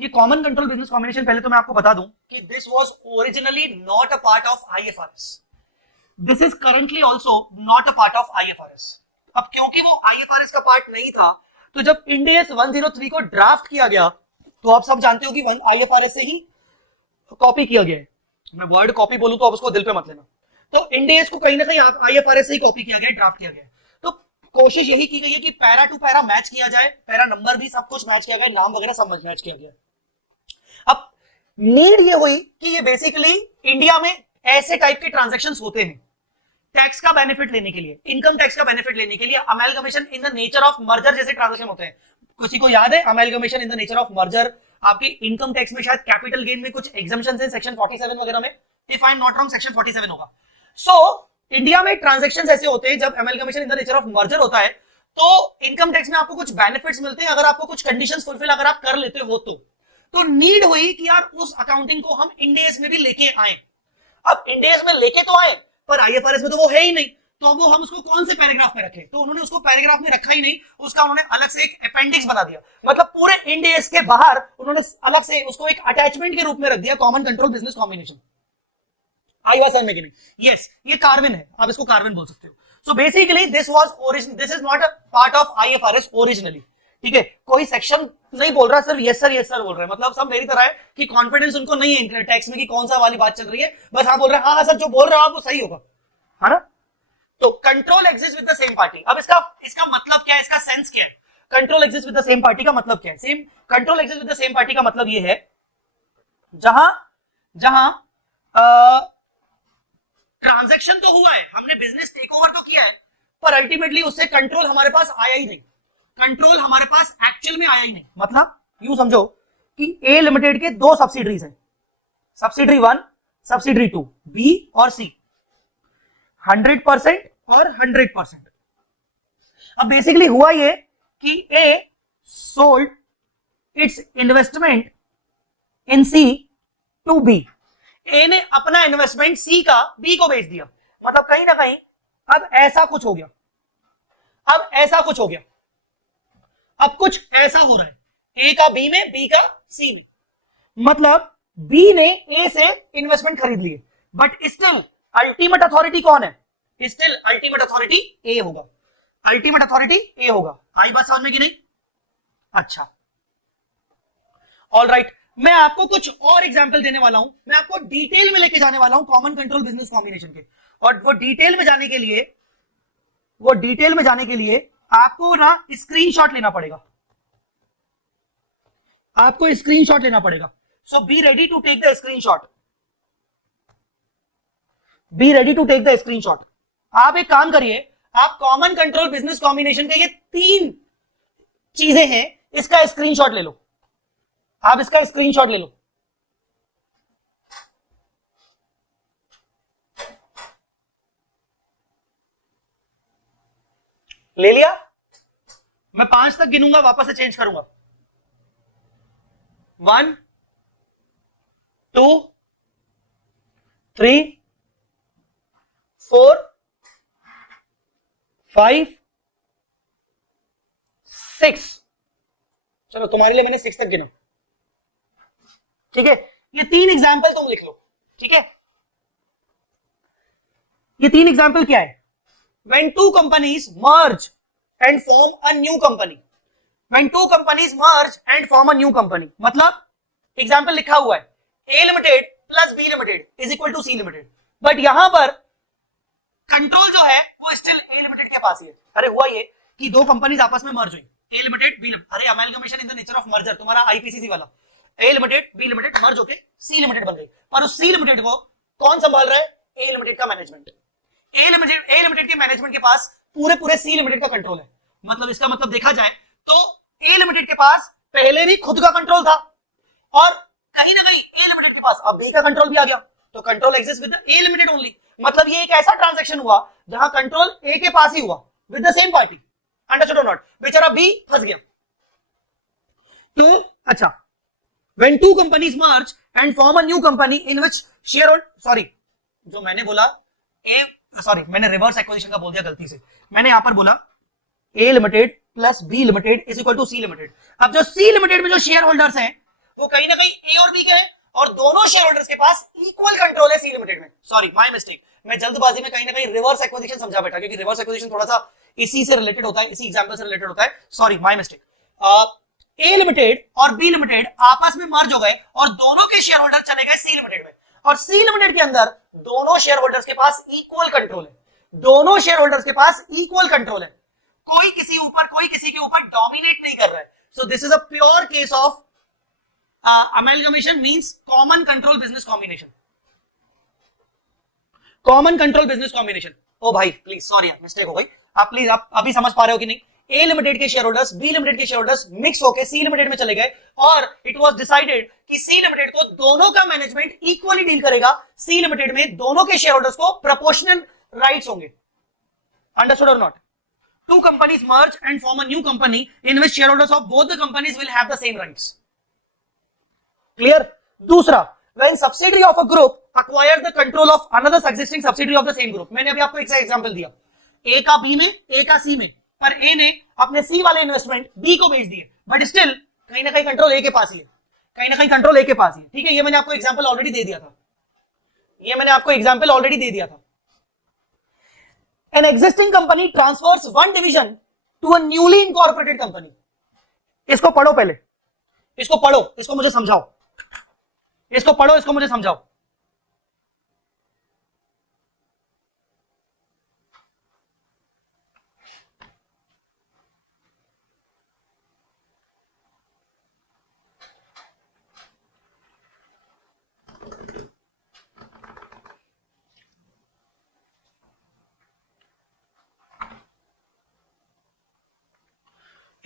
ये common control business combination, पहले तो मैं आपको बता दूं कि this was originally not a part of IFRS, this is currently also not a part of IFRS. अब क्योंकि वो आईएफआरएस का पार्ट नहीं था, तो जब इंड AS 103 को ड्राफ्ट किया गया, तो आप सब जानते हो कि आईएफआरएस से ही कॉपी किया गया है। मैं वर्ड कॉपी बोलूं तो आप उसको दिल पे मत लेना। तो इंड AS को कहीं ना कहीं आईएफआरएस से ही कॉपी किया गया, ड्राफ्ट किया गया। तो कोशिश यही की गई है कि पैरा टू पैरा मैच किया जाए, पैरा नंबर भी सब कुछ मैच किया गया, नाम वगैरह सब मैच किया गया। अब नीड ये हुई कि ये बेसिकली इंडिया में ऐसे टाइप के ट्रांजैक्शंस होते हैं टैक्स का बेनिफिट लेने के लिए, इनकम टैक्स का बेनिफिट लेने के लिए, amalgamation in the nature of merger जैसे ट्रांजैक्शन होते हैं। किसी को याद है amalgamation in the nature of merger? आपके इनकम टैक्स में शायद कैपिटल गेन में कुछ एग्जम्पशंस हैं सेक्शन 47 वगैरह में, if I am not wrong section 47 होगा। सो इंडिया में ट्रांजैक्शंस ऐसे होते हैं जब amalgamation in the nature of merger होता है, तो इनकम टैक्स में आपको कुछ बेनिफिट्स मिलते हैं अगर आपको कुछ कंडीशंस फुलफिल अगर आप कर लेते हो तो नीड हुई कि यार उस अकाउंटिंग को हम इंड AS में भी लेके आए। अब इंड AS में लेके तो आए, पर आईएफआरएस में तो वो है ही नहीं, तो वो हम उसको कौन से पैराग्राफ में रखें? तो उन्होंने उसको पैराग्राफ में रखा ही नहीं, उसका उन्होंने अलग से एक अपेंडिक्स बना दिया। मतलब पूरे इंड AS के बाहर उन्होंने अलग से उसको एक अटैचमेंट के रूप में रख दिया, कॉमन कंट्रोल बिजनेस कॉम्बिनेशन। आई बात समझ में कि नहीं? यस, ये कार्विन है, आप इसको कार्विन बोल सकते हो। So basically this is not a part of IFRS originally, ठीक है? कोई सेक्शन नहीं बोल रहा, सिर्फ यस सर बोल रहे हैं। मतलब सब मेरी तरह है कि कॉन्फिडेंस उनको नहीं है टैक्स में कि कौन सा वाली बात चल रही है, बस हाँ बोल रहे हैं, हाँ सर जो बोल रहे हो आप वो सही होगा, है ना? तो control exist with the same party. अब इसका मतलब क्या है, इसका सेंस क्या है? Control exist with the same party का मतलब क्या है? Same control exist with the same party का मतलब ये है जहां ट्रांजैक्शन तो हुआ है, हमने बिजनेस टेक ओवर तो किया है, पर अल्टीमेटली उससे कंट्रोल हमारे पास आया ही नहीं, कंट्रोल हमारे पास एक्चुअल में आया ही नहीं। मतलब यूं समझो कि ए लिमिटेड के दो सब्सिडरीज हैं, सब्सिडरी 1 सब्सिडरी 2, बी और सी, 100% और 100%। अब बेसिकली हुआ ये कि A sold its investment in C to B, A ने अपना इन्वेस्टमेंट सी का बी को बेच दिया। मतलब कहीं ना कहीं अब ऐसा कुछ हो गया, अब कुछ ऐसा हो रहा है, ए का बी में, बी का सी में। मतलब बी ने ए से इन्वेस्टमेंट खरीद लिए, बट स्टिल अल्टीमेट अथॉरिटी कौन है? स्टिल अल्टीमेट अथॉरिटी ए होगा, अल्टीमेट अथॉरिटी ए होगा। आई बात समझ में कि नहीं? अच्छा, ऑल राइट, मैं आपको कुछ और एग्जांपल देने वाला हूं, मैं आपको डिटेल में लेके जाने वाला हूं कॉमन कंट्रोल बिजनेस कॉम्बिनेशन के। और वो डिटेल में जाने के लिए आपको ना स्क्रीनशॉट लेना पड़ेगा, आपको स्क्रीनशॉट लेना पड़ेगा। So be ready to take the screenshot, be ready to take the screenshot. आप एक काम करिए, आप कॉमन कंट्रोल बिजनेस कॉम्बिनेशन के ये 3 चीजें हैं, इसका स्क्रीनशॉट ले लो, आप इसका स्क्रीनशॉट ले लो। ले लिया? मैं 5 तक गिनूंगा, वापस से चेंज करूंगा। 1 2 3 4 5 6। चलो तुम्हारे लिए मैंने 6 तक गिना, ठीक है? ये 3 एग्जाम्पल तुम लिख लो, ठीक है? ये 3 एग्जाम्पल क्या है? When two companies merge and form a new company, when two companies merge and form a new company, मतलब एग्जाम्पल लिखा हुआ है A limited plus B limited is equal to C limited, but यहां पर control जो है वो still A limited के पास ही है। अरे हुआ ये कि दो कंपनीज आपस में मर्ज हुई, A लिमिटेड B लिमिटेड, अरे amalgamation in the nature of merger, तुम्हारा आईपीसीसी वाला, A लिमिटेड B लिमिटेड मर्ज होके C लिमिटेड बन गई, पर उस C लिमिटेड को कौन संभाल रहा है? A लिमिटेड का मैनेजमेंट। ए लिमिटेड के मैनेजमेंट के पास पूरे सी लिमिटेड का कंट्रोल है। मतलब इसका मतलब देखा जाए तो ए लिमिटेड के पास पहले भी खुद का कंट्रोल था, और कहीं ना कहीं ए लिमिटेड के पास अब बी का कंट्रोल भी आ गया, तो control exist with the A limited only. मतलब ये एक ऐसा ट्रांजैक्शन हुआ जहां कंट्रोल ए के पास ही हुआ with the same party, understood और नॉट? बेचारा बी फंस गया। तो अच्छा, when two companies merge and form a new company in which share hold, sorry जो मैंने बोला मैंने रिवर्स एक्विजिशन का बोल दिया गलती से। मैंने यहां पर बोला A limited plus B limited is equal to C limited. अब जो सी लिमिटेड में जो शेयर होल्डर्स हैं वो कहीं ना कहीं ए और बी के हैं और दोनों शेयर होल्डर्स के पास इक्वल कंट्रोल है सी लिमिटेड में। सॉरी माय मिस्टेक, मैं जल्दबाजी में कहीं ना कहीं रिवर्स एक्विजिशन समझा बैठा, क्योंकि रिवर्स एक्विजिशन थोड़ा सा इसी से रिलेटेड होता है, इसी एग्जांपल से रिलेटेड होता है। Sorry my mistake. A limited और बी लिमिटेड आपस में मर्ज हो गए और दोनों के शेयर होल्डर चले गए सी लिमिटेड में, और सी लिमिटेड के अंदर दोनों शेयर होल्डर्स के पास इक्वल कंट्रोल है, दोनों शेयर होल्डर्स के पास इक्वल कंट्रोल है, कोई किसी ऊपर कोई किसी के ऊपर डोमिनेट नहीं कर रहा है। So this is a pure case of amalgamation means common control business combination, common control business combination। ओ भाई प्लीज सॉरी मिस्टेक हो गई, आप प्लीज आप अभी समझ पा रहे हो कि नहीं? ए लिमिटेड के शेयर होल्डर्स बी लिमिटेड के शेयर होल्डर्स मिक्स होकर सी लिमिटेड में चले गए और इट वाज डिसाइडेड कि सी लिमिटेड को दोनों का मैनेजमेंट इक्वली डील करेगा, सी लिमिटेड में दोनों के शेयर होल्डर्स को प्रोपोर्शनल राइट्स होंगे। अंडरस्टूड और not? Two companies merge and form a new company in which shareholders of both the companies will have the same rights. Clear? दूसरा, when subsidiary of a group acquires the control of another existing subsidiary of the same group। मैंने अभी आपको एक example दिया, ए का B में, ए का सी में, पर ए ने अपने सी वाले इन्वेस्टमेंट बी को बेच दिए, बट स्टिल कहीं ना कहीं कंट्रोल ए के पास ही है, कहीं ना कहीं कंट्रोल ए के पास ही है। ठीक है, ये मैंने आपको एग्जांपल ऑलरेडी दे दिया था, ये मैंने आपको एग्जांपल ऑलरेडी दे दिया था। An existing company transfers one division to a newly incorporated company। इसको पढ़ो पहले, इसको पढ़ो, इसको मुझे समझाओ, इसको पढ़ो, इसको मुझे समझाओ।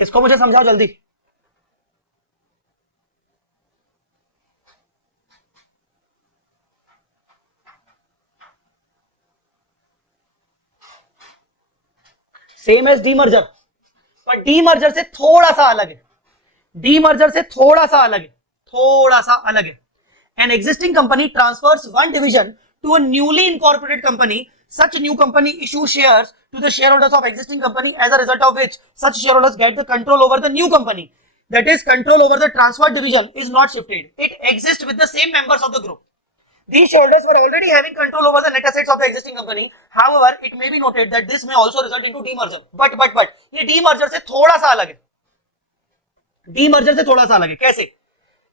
इसको मुझे समझाओ जल्दी। सेम एज डीमर्जर, पर डीमर्जर से थोड़ा सा अलग है, डीमर्जर से थोड़ा सा अलग है, थोड़ा सा अलग है। An existing company transfers one division to a newly incorporated company. Such new company issues shares to the shareholders of existing company, as a result of which such shareholders get the control over the new company. That is, control over the transferred division is not shifted. It exists with the same members of the group. These shareholders were already having control over the net assets of the existing company. However, it may be noted that this may also result into demerger. But ये demerger से थोड़ा सा अलग है, demerger से थोड़ा सा अलग है। कैसे?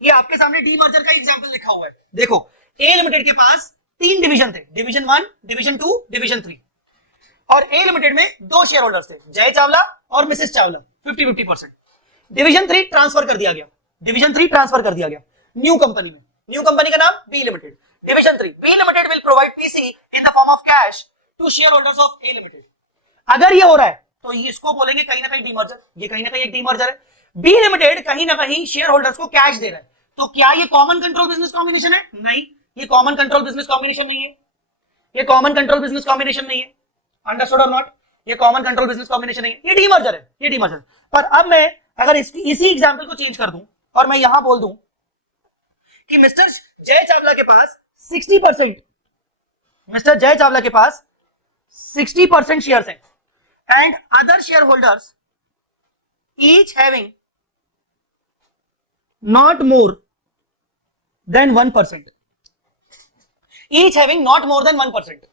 ये आपके सामने डीमर्जर का एग्जांपल लिखा हुआ है। देखो, ए लिमिटेड के पास 3 डिवीजन थे, डिवीजन 1, डिवीजन 2, डिवीजन 3, और ए लिमिटेड में 2 शेयर होल्डर्स थे, जय चावला और मिसेस चावला, 50-50%। डिवीजन 3 ट्रांसफर कर दिया गया, डिवीजन 3 ट्रांसफर कर दिया गया न्यू कंपनी में, न्यू कंपनी का नाम B limited. Division 3, B limited will provide PC in the form of cash to shareholders of A limited. अगर ये हो रहा है तो इसको बोलेंगे कहीं ना कहीं डीमर्जर, ये कहीं ना कहीं एक डीमर्जर है। बी लिमिटेड कहीं ना कहीं शेयर होल्डर्स को कैश दे रहा है, तो क्या ये कॉमन कंट्रोल बिजनेस कॉम्बिनेशन है? नहीं, ये कॉमन कंट्रोल बिजनेस कॉम्बिनेशन नहीं है, ये कॉमन कंट्रोल बिजनेस कॉम्बिनेशन नहीं है। अंडरस्टूड और नॉट? ये कॉमन कंट्रोल बिजनेस कॉम्बिनेशन नहीं है, ये डीमर्जर है, ये डीमर्जर। पर अब मैं अगर इसी एग्जांपल को चेंज कर दूं और मैं यहां बोल दूं कि मिस्टर जय चावला के पास 60%, मिस्टर जय चावला के पास 60% शेयर्स हैं, and other share holders each having not more than 1%, each having not more than 1%,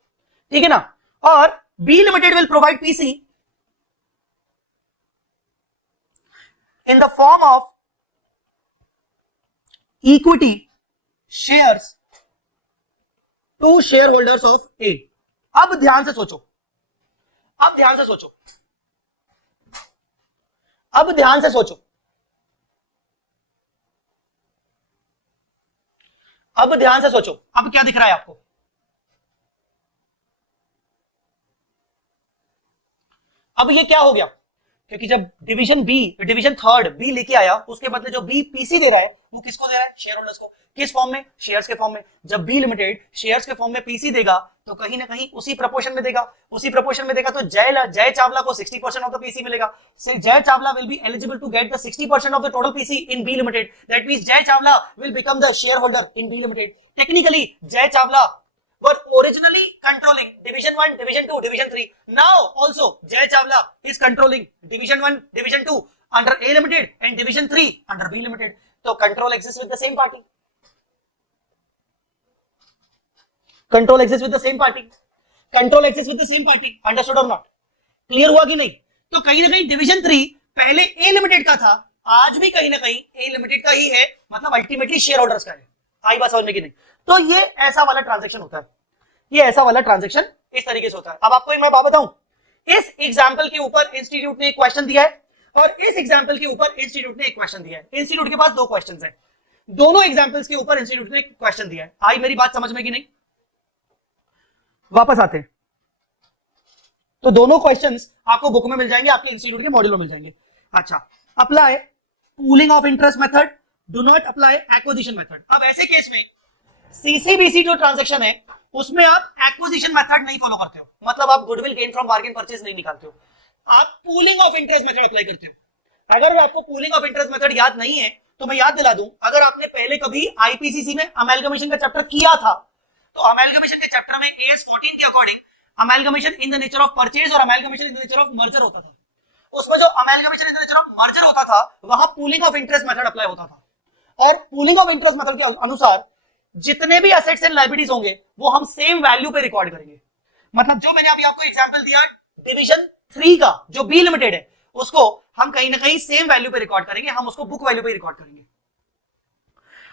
ठीक है ना? और B Limited will provide PC in the form of equity shares to shareholders of A। अब ध्यान से सोचो, अब ध्यान से सोचो, अब ध्यान से सोचो, अब ध्यान से सोचो। अब क्या दिख रहा है आपको? अब ये क्या हो गया? क्योंकि जब डिवीजन थर्ड बी लेके आया, उसके बदले जो बी पीसी दे रहा है वो किसको दे रहा है? शेयर होल्डर्स को। किस फॉर्म में? शेयर्स के फॉर्म में। जब बी लिमिटेड शेयर्स के फॉर्म में पीसी देगा तो कहीं ना कहीं उसी प्रपोर्शन में देगा, उसी प्रपोर्शन में देगा तो जय चावला को 60% ऑफ द पीसी मिलेगा। Jay Chawla will be eligible to get the 60% of the total PC in B limited. That means Jay Chawla will become the share holder in B limited. Technically Jay Chawla were originally controlling division 1, division 2, division 3. Now also Jay Chawla is controlling division 1, division 2 under A Limited and division 3 under B Limited. तो control exist with the same party, control exist with the same party, control exist with the same party, understood और not? Clear हुआ कि नहीं? तो कहीं ना कहीं division 3 पहले ए लिमिटेड का था, आज भी कहीं ना कहीं ए लिमिटेड का ही है, मतलब अल्टीमेटली शेयर होल्डर्स का है। आई बात समझ में कि नहीं? तो ये ऐसा वाला ट्रांजैक्शन होता है, ये ऐसा वाला ट्रांजैक्शन इस तरीके से होता है। अब आपको एक मैं बात बताऊं, इस एग्जांपल के ऊपर इंस्टीट्यूट ने एक क्वेश्चन दिया है और इस एग्जांपल के ऊपर इंस्टीट्यूट ने एक क्वेश्चन दिया है। इंस्टीट्यूट के पास दो क्वेश्चंस हैं, दोनों एग्जांपल्स के ऊपर इंस्टीट्यूट ने एक क्वेश्चन दिया है। आई मेरी बात समझ में कि नहीं? वापस आते हैं तो दोनों क्वेश्चंस आपको बुक में मिल जाएंगे, आपके इंस्टीट्यूट के मॉड्यूल में मिल जाएंगे। अच्छा, apply pooling of interest method, do not apply acquisition method. अब ऐसे केस में सीसीबीसी जो ट्रांजैक्शन है उसमें आप एक्विजिशन मेथड नहीं फॉलो करते हो, मतलब आप goodwill gain from bargain purchase नहीं निकालते हो, आप pooling of interest method apply करते हो। अगर आपको पूलिंग ऑफ इंटरेस्ट मेथड याद नहीं है तो मैं याद दिला दूं, अगर आपने पहले कभी आईपीसीसी में अमेलगमेशन का चैप्टर किया था तो अमेलगमेशन के चैप्टर में एएस 14 के according amalgamation in the nature of purchase और amalgamation in the nature of merger होता था। उसमें जो amalgamation in the nature of merger होता था वहां pooling of interest method apply होता था, और पूलिंग ऑफ इंटरेस्ट मेथड के अनुसार जितने भी असेट्स एंड लायबिलिटीज होंगे वो हम सेम वैल्यू पे रिकॉर्ड करेंगे। मतलब जो मैंने अभी आपको एग्जांपल दिया डिवीजन 3 का जो बी लिमिटेड है उसको हम कहीं ना कहीं सेम वैल्यू पे रिकॉर्ड करेंगे, हम उसको बुक वैल्यू पे रिकॉर्ड करेंगे।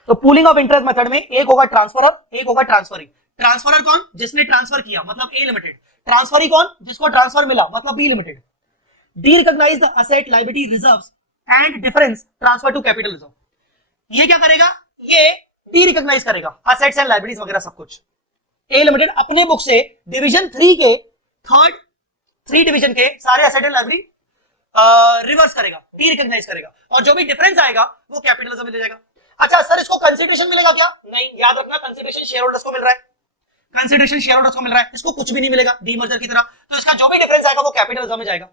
तो पूलिंग ऑफ इंटरेस्ट मेथड में एक होगा ट्रांसफरर, एक होगा ट्रांसफरी। ट्रांसफरर कौन? जिसने ट्रांसफर किया, मतलब ए लिमिटेड। ट्रांसफरी कौन? जिसको ट्रांसफर मिला, मतलब B limited. Derecognize the asset liability reserves and difference transfer to capital reserve. ये क्या करेगा? ये डी रिकॉग्नाइज करेगा असेट्स एंड लायबिलिटीज वगैरह सब कुछ। ए लिमिटेड अपने बुक से डिवीजन 3 के थर्ड 3 डिवीजन के सारे असेट एंड लायबिलिटी रिवर्स करेगा, डी रिकॉग्नाइज करेगा, और जो भी डिफरेंस आएगा वो कैपिटल रिजर्व में ले जाएगा। अच्छा सर, इसको कंसीडरेशन मिलेगा क्या? नहीं, याद रखना कंसीडरेशन शेयर होल्डर्स को मिल रहा है, कंसीडरेशन शेयर होल्डर्स को मिल रहा है, इसको कुछ भी नहीं मिलेगा डीमर्जर की तरह। तो इसका जो भी डिफरेंस आएगा वो कैपिटल रिजर्व में जाएगा।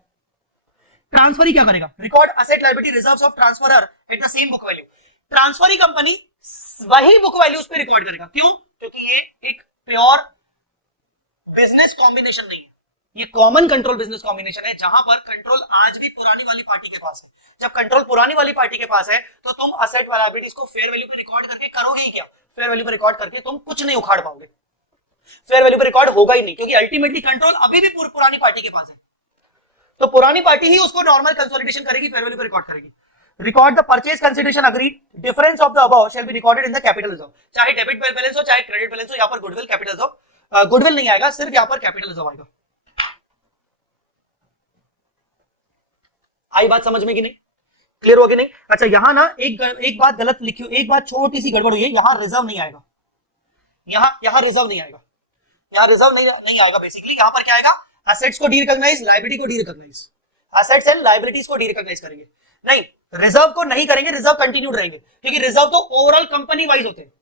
ट्रांसफरी क्या करेगा? Record asset liability reserves of transferor at the same book value. Transferee company वही बुक वैल्यूज पे रिकॉर्ड करेगा। क्यों? क्योंकि ये एक प्योर बिजनेस कॉम्बिनेशन नहीं है, ये कॉमन कंट्रोल बिजनेस कॉम्बिनेशन है, जहां पर कंट्रोल आज भी पुरानी वाली पार्टी के पास है। जब कंट्रोल पुरानी वाली पार्टी के पास है तो तुम असेट लायबिलिटीज को फेयर वैल्यू पे रिकॉर्ड करके करोगे ही क्या? फेयर वैल्यू पे रिकॉर्ड करके तुम कुछ नहीं उखाड़ पाओगे, फेयर वैल्यू पे रिकॉर्ड होगा ही नहीं, क्योंकि अल्टीमेटली कंट्रोल अभी भी पुरानी पार्टी के पास है। तो पुरानी पार्टी ही उसको नॉर्मल कंसोलिडेशन करेगी, फेयर वैल्यू पे रिकॉर्ड करेगी। Record the purchase consideration agreed, difference of the above shall be recorded in the capital reserve. चाहे डेबिट बैलेंस हो चाहे क्रेडिट बैलेंस हो, यहां पर गुडविल कैपिटल रिजर्व, गुडविल नहीं आएगा, सिर्फ यहां पर कैपिटल रिजर्व आएगा। आई बात समझ में कि नहीं? क्लियर हो कि नहीं? अच्छा, यहां ना एक बात गलत लिखी, एक बात छोटी सी गड़बड़ हुई है, यहां रिजर्व नहीं आएगा, यहां रिजर्व नहीं आएगा, यहां रिजर्व नहीं आएगा। बेसिकली यहां पर क्या आएगा? असेट्स को डी रिकॉग्नाइज, लायबिलिटी को derecognize, assets and liabilities को डी रिकॉग्नाइज करेंगे। नहीं, रिजर्व को नहीं करेंगे, रिजर्व कंटिन्यूड रहेंगे, क्योंकि रिजर्व तो ओवरऑल कंपनी वाइज होते हैं,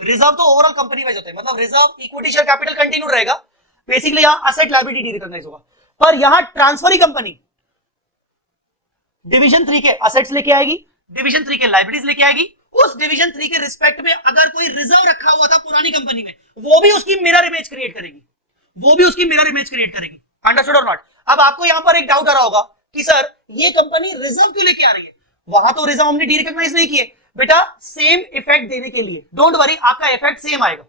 रिजर्व तो ओवरऑल कंपनी वाइज होते हैं, मतलब reserve equity share capital continued रहेगा। बेसिकली यहां असेट लायबिलिटी डी रिकॉग्नाइज होगा, पर यहां ट्रांसफरी कंपनी डिवीजन 3 के असेट्स लेके आएगी, डिवीजन 3 के लायबिलिटीज लेके आएगी। उस डिवीजन 3 के रिस्पेक्ट में अगर कोई रिजर्व रखा हुआ था पुरानी कंपनी में, वो भी उसकी मिरर इमेज क्रिएट करेगी, वो भी उसकी मिरर इमेज क्रिएट करेगी। अंडरस्टूड और नॉट? अब आपको यहां पर एक डाउट आ रहा होगा कि सर ये कंपनी रिजर्व क्यों लेके आ रही है? वहां तो रिजर्व हमने डी रिकॉग्नाइज नहीं किए। बेटा, सेम इफेक्ट देने के लिए, डोंट वरी, आपका इफेक्ट सेम आएगा।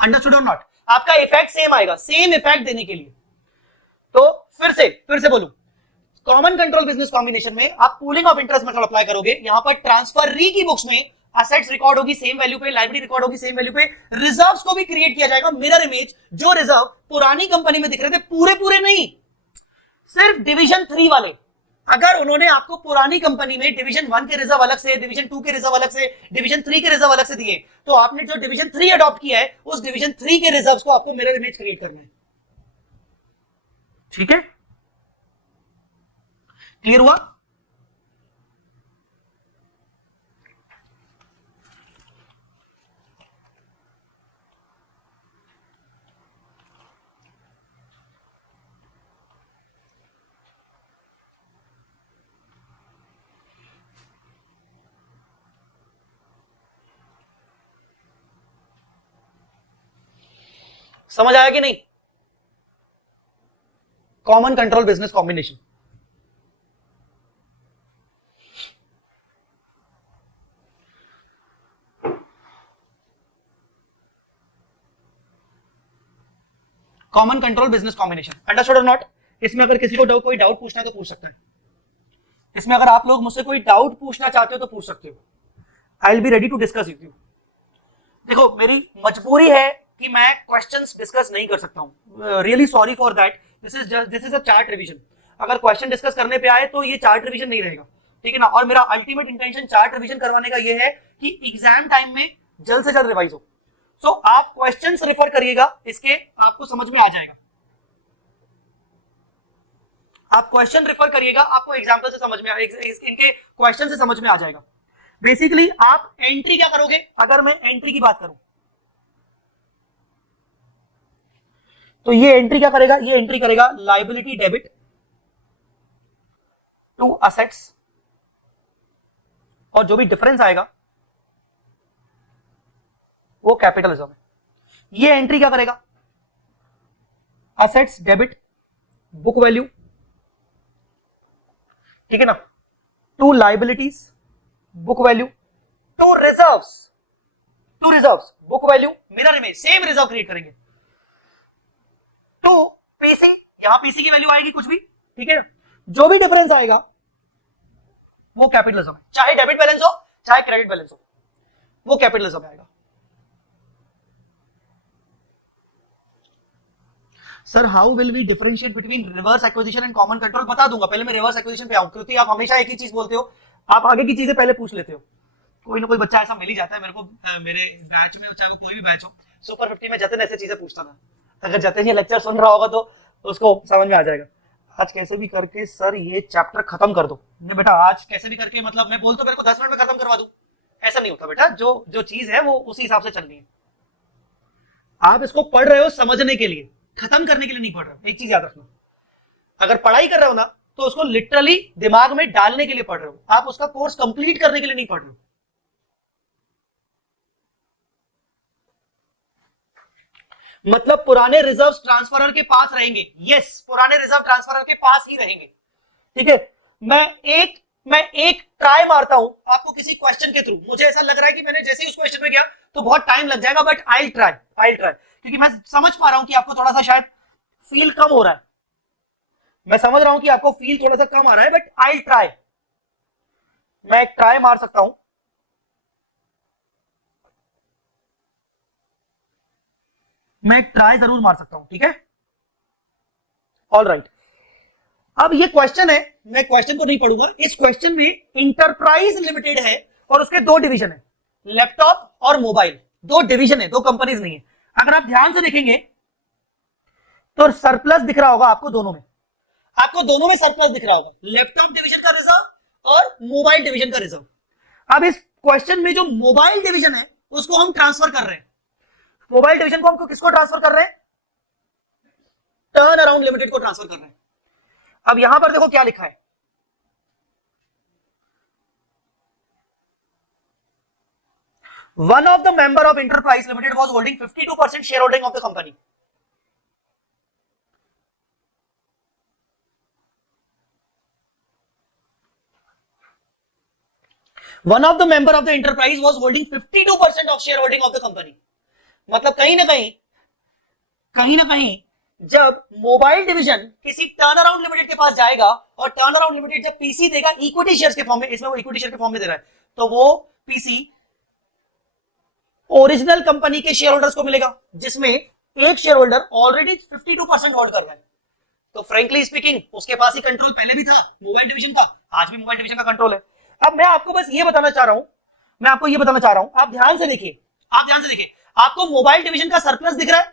अंडरस्टूड और नॉट? आपका इफेक्ट सेम आएगा, सेम इफेक्ट देने के लिए। तो फिर से बोलूं, कॉमन कंट्रोल बिजनेस कॉम्बिनेशन में आप pooling of interest method apply करोगे। यहां पर ट्रांसफरी की बुक्स में असेट्स रिकॉर्ड होगी सेम वैल्यू पे, लायबिलिटी रिकॉर्ड होगी सेम वैल्यू पे, रिजर्व्स को भी क्रिएट किया जाएगा मिरर इमेज। जो रिजर्व पुरानी कंपनी में दिख रहे थे, पूरे नहीं, सिर्फ डिवीजन 3 वाले, अगर उन्होंने आपको पुरानी कंपनी में डिवीजन 1 के रिजर्व अलग से, डिवीजन 2 के रिजर्व अलग से, डिवीजन 3 के रिजर्व अलग से दिए, तो आपने जो डिवीजन 3 अडॉप्ट किया है उस डिवीजन 3 के रिजर्व्स को आपको मिरर इमेज क्रिएट करना है। ठीक है? क्लियर हुआ? समझ आया कि नहीं? Common control business combination common control business combination, understood और नॉट? इसमें अगर किसी को कोई डाउट पूछना है तो पूछ सकता है। इसमें अगर आप लोग मुझसे कोई डाउट पूछना चाहते हो तो पूछ सकते हो। I will be ready to discuss with you. देखो मेरी मजबूरी है कि मैं क्वेश्चंस डिस्कस नहीं कर सकता हूं, really sorry for that. This is a chart revision. अगर क्वेश्चन डिस्कस करने पे आए तो ये चार्ट रिवीजन नहीं रहेगा, ठीक है ना? और मेरा अल्टीमेट इंटेंशन चार्ट रिवीजन करवाने का ये है कि एग्जाम टाइम में जल्द से जल्द रिवाइज हो। सो आप क्वेश्चंस रेफर करिएगा, इसके आपको समझ में आ जाएगा। आप क्वेश्चन रेफर करिएगा, आपको एग्जांपल से समझ में इनके क्वेश्चन से समझ में आ जाएगा। बेसिकली आप एंट्री क्या करोगे? अगर मैं एंट्री की बात करूं तो ये एंट्री क्या करेगा? ये एंट्री करेगा लायबिलिटी डेबिट टू असेट्स, और जो भी डिफरेंस आएगा वो कैपिटलिज्म है। ये एंट्री क्या करेगा? असेट्स डेबिट बुक वैल्यू, ठीक है ना, to liabilities book value, to reserves book value, mirror image same reserve create करेंगे, टू पीसी, यहां पीसी की वैल्यू आएगी कुछ भी, ठीक है ना? जो भी डिफरेंस आएगा वो कैपिटलिज्म है, चाहे डेबिट बैलेंस हो चाहे क्रेडिट बैलेंस हो, वो कैपिटलिज्म में आएगा। Sir how will we differentiate between reverse acquisition and common control? बता दूंगा, पहले मैं रिवर्स एक्विजिशन पे आऊं, क्योंकि आप हमेशा एक ही चीज बोलते हो, आप आगे की चीजें पहले पूछ लेते हो। कोई ना कोई बच्चा ऐसा मिल ही जाता है मेरे को, मेरे बैच में, चाहे कोई भी बैच हो, सुपर 50 में जतन ऐसी चीजें पूछता था। अगर जतन ये लेक्चर सुन रहा होगा तो उसको समझ में आ जाएगा। आज कैसे भी करके सर ये चैप्टर खत्म कर दो। नहीं बेटा, आज कैसे भी करके मतलब मैं बोल तो मेरे को 10 मिनट में खत्म करवा दूं, ऐसा नहीं होता बेटा। जो चीज है वो उसी हिसाब से चलनी है। आप इसको पढ़ रहे हो समझने के लिए, खत्म करने के लिए नहीं पढ़ रहे हो। एक चीज याद रखना, अगर पढ़ाई कर रहे हो ना तो उसको लिटरली दिमाग में डालने के लिए पढ़ रहे हो, आप उसका कोर्स कंप्लीट करने के लिए नहीं पढ़ रहे हो। मतलब पुराने रिजर्व ट्रांसफरर के पास रहेंगे। यस, पुराने रिजर्व ट्रांसफरर के पास ही रहेंगे, ठीक है। मैं एक ट्राई मारता हूं आपको किसी क्वेश्चन के थ्रू। मुझे ऐसा लग रहा है कि मैंने जैसे ही उस क्वेश्चन में गया तो बहुत टाइम लग जाएगा, बट आई ट्राई, क्योंकि मैं समझ पा रहा हूं कि आपको थोड़ा सा शायद फील कम हो रहा है। मैं समझ रहा हूं कि आपको फील थोड़ा सा कम आ रहा है, बट आई ट्राई। मैं एक ट्राई मार सकता हूं। मैं एक ट्राई जरूर मार सकता हूं, ठीक है। ऑल राइट, अब ये क्वेश्चन है, मैं क्वेश्चन को नहीं पढ़ूंगा। इस क्वेश्चन में इंटरप्राइज लिमिटेड है और उसके दो डिवीजन है, लैपटॉप और मोबाइल। दो डिवीजन है, दो कंपनीज नहीं है। अगर आप ध्यान से देखेंगे तो सरप्लस दिख रहा होगा आपको दोनों में, आपको दोनों में सरप्लस दिख रहा होगा, लैपटॉप डिवीजन का रिजर्व और मोबाइल डिवीजन का रिजर्व। अब इस क्वेश्चन में जो मोबाइल डिवीजन है उसको हम ट्रांसफर कर रहे हैं। मोबाइल डिवीजन को हम किसको ट्रांसफर कर रहे हैं? टर्न अराउंड लिमिटेड को ट्रांसफर कर रहे हैं। अब यहां पर देखो क्या लिखा है, one of the member of enterprise limited was holding 52% share holding of the company. One of the member of the enterprise was holding 52% of share holding of the company. मतलब कहीं ना कहीं जब मोबाइल डिवीजन किसी turn around limited के पास जाएगा और turn around limited जब पीसी देगा इक्विटी शेयर्स के फॉर्म में, इसमें वो इक्विटी शेयर के फॉर्म में दे रहा है, तो वो पीसी ओरिजिनल कंपनी के शेयर होल्डर्स को मिलेगा, जिसमें एक शेयर होल्डर ऑलरेडी 52% होल्ड कर रहा है। तो फ्रेंकली स्पीकिंग उसके पास ही कंट्रोल पहले भी था मोबाइल डिवीजन का, आज भी मोबाइल डिवीजन का कंट्रोल है। अब मैं आपको बस ये बताना चाह रहा हूं, आप ध्यान से देखिए, आपको मोबाइल डिवीजन का सरप्लस दिख रहा है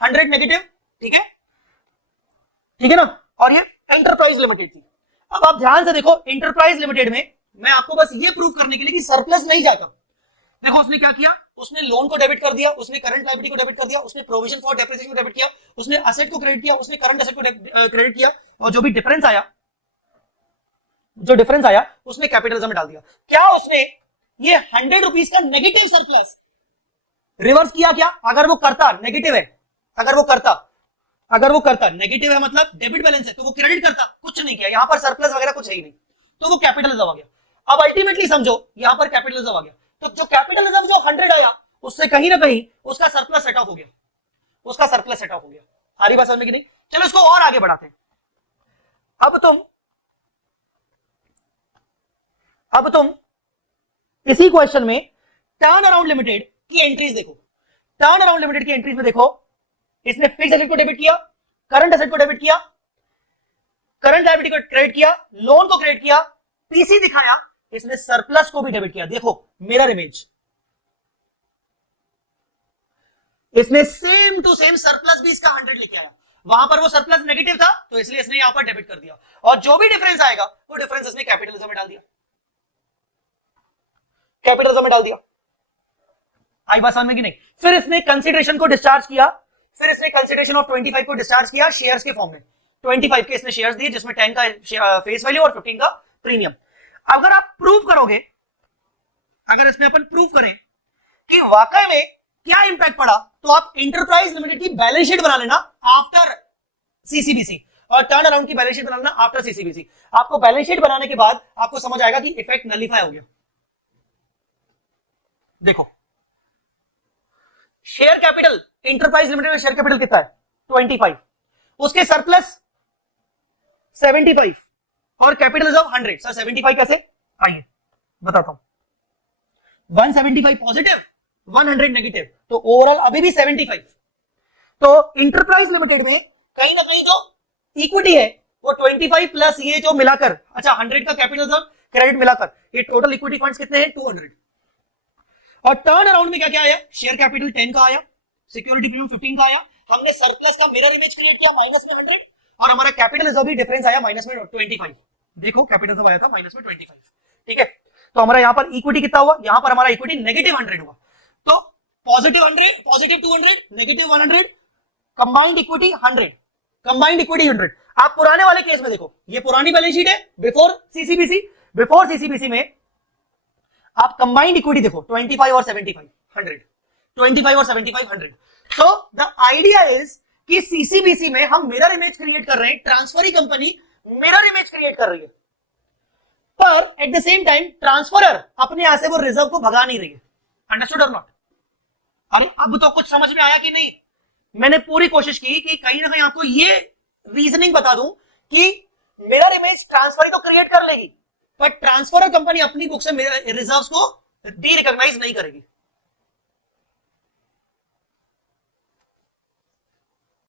100 नेगेटिव, ठीक है ना, और ये एंटरप्राइज लिमिटेड थी। अब आप ध्यान से देखो, एंटरप्राइज लिमिटेड में मैं आपको बस ये प्रूव करने के लिए कि सरप्लस नहीं जाता। देखो उसने क्या किया, उसने लोन को डेबिट कर दिया, उसने करंट लायबिलिटी को डेबिट कर दिया, उसने प्रोविजन फॉर डेप्रिसिएशन को डेबिट किया, उसने असेट को क्रेडिट किया, उसने करंट असेट को क्रेडिट किया, और जो डिफरेंस आया उसने कैपिटलिज्म में डाल दिया। क्या उसने ये 100 रुपीज का नेगेटिव सरप्लस रिवर्स किया क्या? अगर वो करता नेगेटिव है, अगर वो करता नेगेटिव है मतलब डेबिट बैलेंस है, तो वो क्रेडिट करता, कुछ नहीं किया, यहां पर सरप्लस वगैरह कुछ है ही नहीं, तो वो कैपिटलिज्म आ गया। अब अल्टीमेटली समझो यहां पर कैपिटलिज्म आ गया, तो जो कैपिटलिज्म जो 100 आया उससे कहीं ना कहीं उसका सरप्लस सेट ऑफ हो गया, आ रही बात समझ में कि नहीं? चलो इसको और आगे बढ़ाते हैं। अब तुम इसी क्वेश्चन में टर्न अराउंड लिमिटेड की एंट्रीज देखो। टर्न अराउंड लिमिटेड की एंट्रीज में देखो, इसने फिक्स एसेट को डेबिट किया, करंट एसेट को डेबिट किया, करंट लायबिलिटी को क्रेडिट किया, लोन को क्रेडिट किया, पीसी दिखाया, इसने सरप्लस को भी डेबिट किया। देखो मिरर इमेज, इसने सेम टू सेम सरप्लस भी इसका 100 लेके आया। वहां पर वो सरप्लस नेगेटिव था तो इसलिए इसने यहां पर डेबिट कर दिया, और जो भी डिफरेंस आएगा वो डिफरेंस इसने कैपिटलिज्म में डाल दिया, कैपिटलिज्म में डाल दिया। आई बात समझ में कि नहीं? फिर इसने कंसीडरेशन को डिस्चार्ज किया, फिर इसने कंसीडरेशन ऑफ 25 को डिस्चार्ज किया शेयर्स के फॉर्म में। 25 के इसने शेयर्स दिए जिसमें 10 का फेस वैल्यू और 15 का प्रीमियम। अगर आप प्रूव करोगे, अगर इसमें अपन प्रूव करें कि वाकई में क्या इंपैक्ट पड़ा, तो आप इंटरप्राइज लिमिटेड की बैलेंस शीट बना लेना आफ्टर सीसीबीसी, और टर्न अराउंड की बैलेंस शीट बना लेना आफ्टर सीसीबीसी। आपको बैलेंस शीट बनाने के बाद आपको समझ आएगा कि इफेक्ट नलिफाई हो गया। देखो शेयर कैपिटल इंटरप्राइज लिमिटेड में शेयर कैपिटल कितना है? 25, उसके सरप्लस 75 और कैपिटल रिजर्व 100। सर 75 कैसे? आइए बताता हूं। 175 पॉजिटिव, 100 नेगेटिव, तो ओवरऑल अभी भी 75। तो इंटरप्राइज लिमिटेड में कहीं ना कहीं जो इक्विटी है वो 25 प्लस ये जो मिलाकर, अच्छा 100 का कैपिटल रिजर्व क्रेडिट मिलाकर, ये टोटल इक्विटी फंड्स कितने हैं? 200। और टर्न अराउंड में क्या क्या आया? शेयर कैपिटल 10 का आया, सिक्योरिटी प्रीमियम 15 का आया, हमने सरप्लस का मिरर इमेज क्रिएट किया माइनस में 100, और हमारा कैपिटल रिजर्व भी डिफरेंस आया माइनस में 25। देखो कैपिटल रिजर्व आया था माइनस में 25, ठीक है। तो हमारा यहां पर इक्विटी कितना हुआ? यहां पर हमारा इक्विटी नेगेटिव 100 हुआ। तो positive 100, positive 200, negative 100, combined equity 100, combined equity 100। आप पुराने वाले केस में देखो, ये पुरानी बैलेंस शीट है बिफोर सीसीबीसी। बिफोर सीसीबीसी में आप कंबाइंड इक्विटी देखो 25 और 75, 100, 25 और 75, 100। सो द आइडिया इज कि सीसीबीसी में हम मिरर इमेज क्रिएट कर रहे हैं, transferee company mirror image create कर रही है, पर at the same time transferor अपने यहां से वो रिजर्व को भगा नहीं रही है। अंडरस्टूड और नॉट? अरे अब तो कुछ समझ में आया कि नहीं? मैंने पूरी कोशिश की कि कहीं ना कहीं आपको ये रीजनिंग बता दूं कि मिरर इमेज ट्रांसफर तो क्रिएट कर लेगी, पर ट्रांसफरर कंपनी अपनी बुक से रिजर्व्स को डी रिकॉग्नाइज नहीं करेगी।